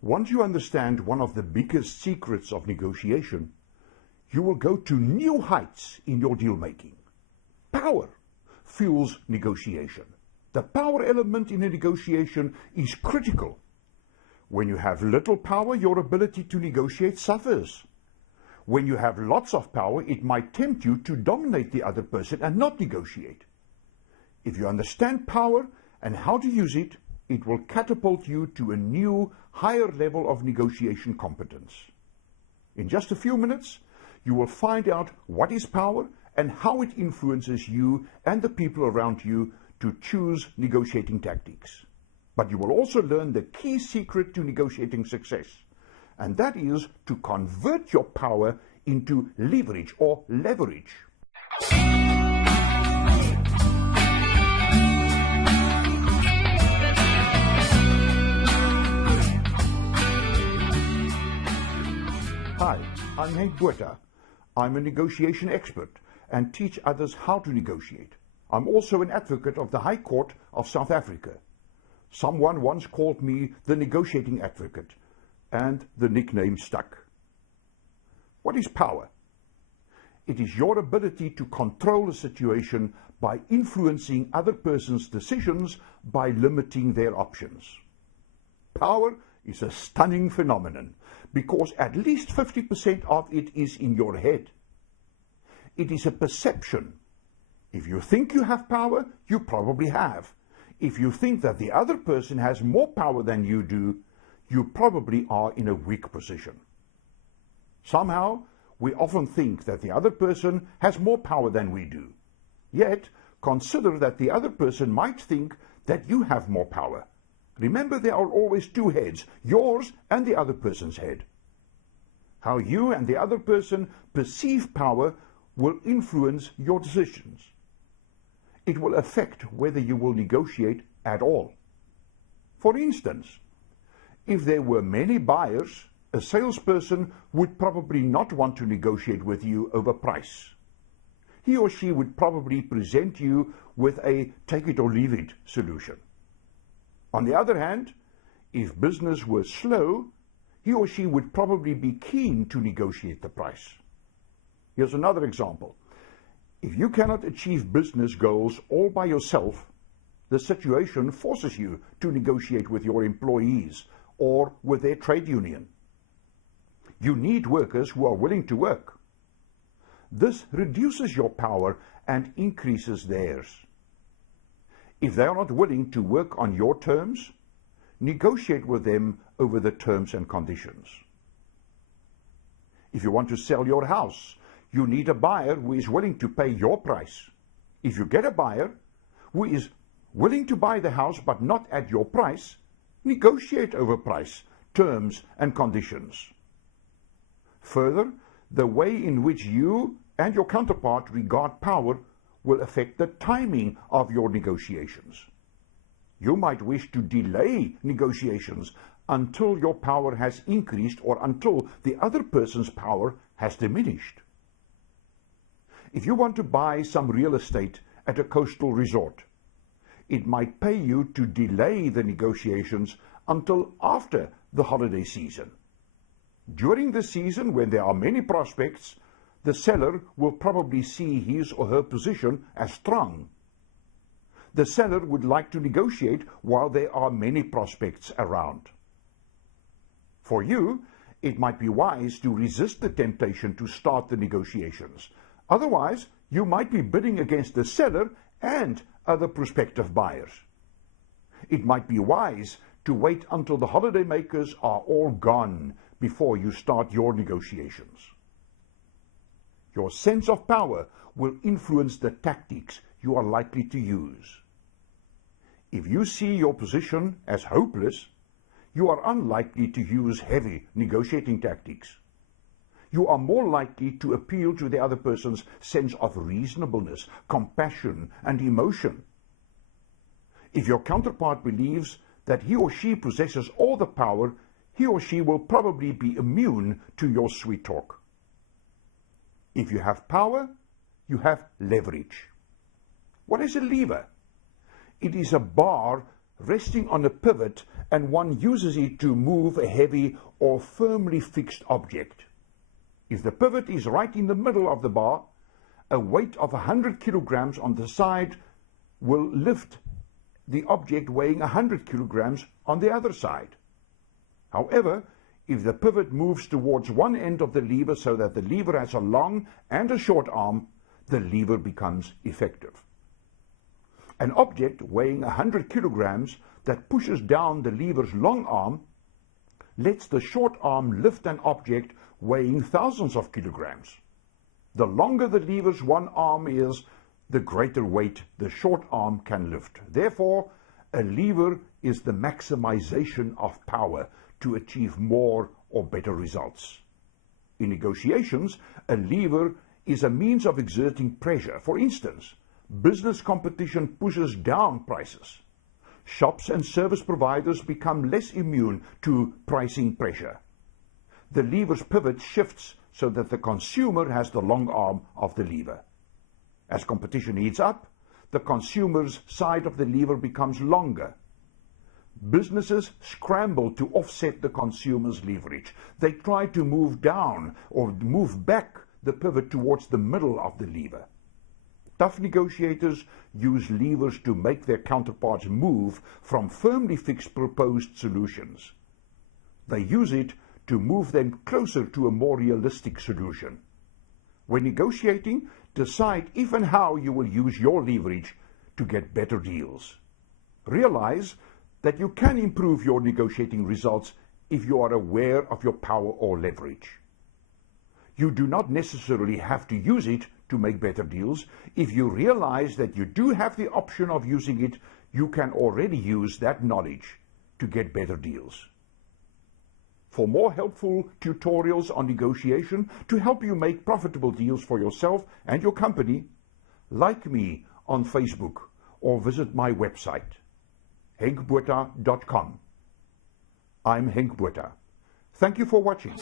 Once you understand one of the biggest secrets of negotiation, you will go to new heights in your deal making. Power fuels negotiation. The power element in a negotiation is critical. When you have little power, your ability to negotiate suffers. When you have lots of power, it might tempt you to dominate the other person and not negotiate. If you understand power and how to use it, it will catapult you to a new, higher level of negotiation competence. In just a few minutes, you will find out what is power and how it influences you and the people around you to choose negotiating tactics. But you will also learn the key secret to negotiating success, and that is to convert your power into leverage or leverage. Hi, I'm Hank Botha. I'm a negotiation expert and teach others how to negotiate. I'm also an advocate of the High Court of South Africa. Someone once called me the negotiating advocate, and the nickname stuck. What is power? It is your ability to control a situation by influencing other person's decisions by limiting their options. Power is a stunning phenomenon because at least 50% of it is in your head. It is a perception. If you think you have power, you probably have. If you think that the other person has more power than you do, you probably are in a weak position. Somehow, we often think that the other person has more power than we do. Yet, consider that the other person might think that you have more power. Remember, there are always two heads, yours and the other person's head. How you and the other person perceive power will influence your decisions. It will affect whether you will negotiate at all. For instance, if there were many buyers, a salesperson would probably not want to negotiate with you over price. He or she would probably present you with a take it or leave it solution. On the other hand, if business were slow, he or she would probably be keen to negotiate the price. Here's another example. If you cannot achieve business goals all by yourself, the situation forces you to negotiate with your employees or with their trade union. You need workers who are willing to work. This reduces your power and increases theirs. If they are not willing to work on your terms, negotiate with them over the terms and conditions. If you want to sell your house, you need a buyer who is willing to pay your price. If you get a buyer who is willing to buy the house but not at your price, negotiate over price, terms and conditions. Further, the way in which you and your counterpart regard power will affect the timing of your negotiations. You might wish to delay negotiations until your power has increased or until the other person's power has diminished. If you want to buy some real estate at a coastal resort, it might pay you to delay the negotiations until after the holiday season. During the season, when there are many prospects, the seller will probably see his or her position as strong. The seller would like to negotiate while there are many prospects around. For you, it might be wise to resist the temptation to start the negotiations. Otherwise, you might be bidding against the seller and other prospective buyers. It might be wise to wait until the holiday makers are all gone before you start your negotiations. Your sense of power will influence the tactics you are likely to use. If you see your position as hopeless, you are unlikely to use heavy negotiating tactics. You are more likely to appeal to the other person's sense of reasonableness, compassion, and emotion. If your counterpart believes that he or she possesses all the power, he or she will probably be immune to your sweet talk. If you have power, you have leverage. What is a lever? It is a bar resting on a pivot, and one uses it to move a heavy or firmly fixed object. If the pivot is right in the middle of the bar, a weight of 100 kilograms on the side will lift the object weighing 100 kilograms on the other side. However, if the pivot moves towards one end of the lever so that the lever has a long and a short arm, the lever becomes effective. An object weighing 100 kilograms that pushes down the lever's long arm lets the short arm lift an object weighing thousands of kilograms. The longer the lever's one arm is, the greater weight the short arm can lift. Therefore, a lever is the maximization of power to achieve more or better results. In negotiations, a lever is a means of exerting pressure. For instance, business competition pushes down prices. Shops and service providers become less immune to pricing pressure. The lever's pivot shifts so that the consumer has the long arm of the lever. As competition heats up, the consumer's side of the lever becomes longer. Businesses scramble to offset the consumer's leverage. They try to move down or move back the pivot towards the middle of the lever. Tough negotiators use levers to make their counterparts move from firmly fixed proposed solutions. They use it to move them closer to a more realistic solution. When negotiating, decide if and how you will use your leverage to get better deals. Realize that you can improve your negotiating results if you are aware of your power or leverage. You do not necessarily have to use it to make better deals. If you realize that you do have the option of using it, you can already use that knowledge to get better deals. For more helpful tutorials on negotiation to help you make profitable deals for yourself and your company, like me on Facebook or visit my website, henkbotha.com. I'm Henk Botha. Thank you for watching.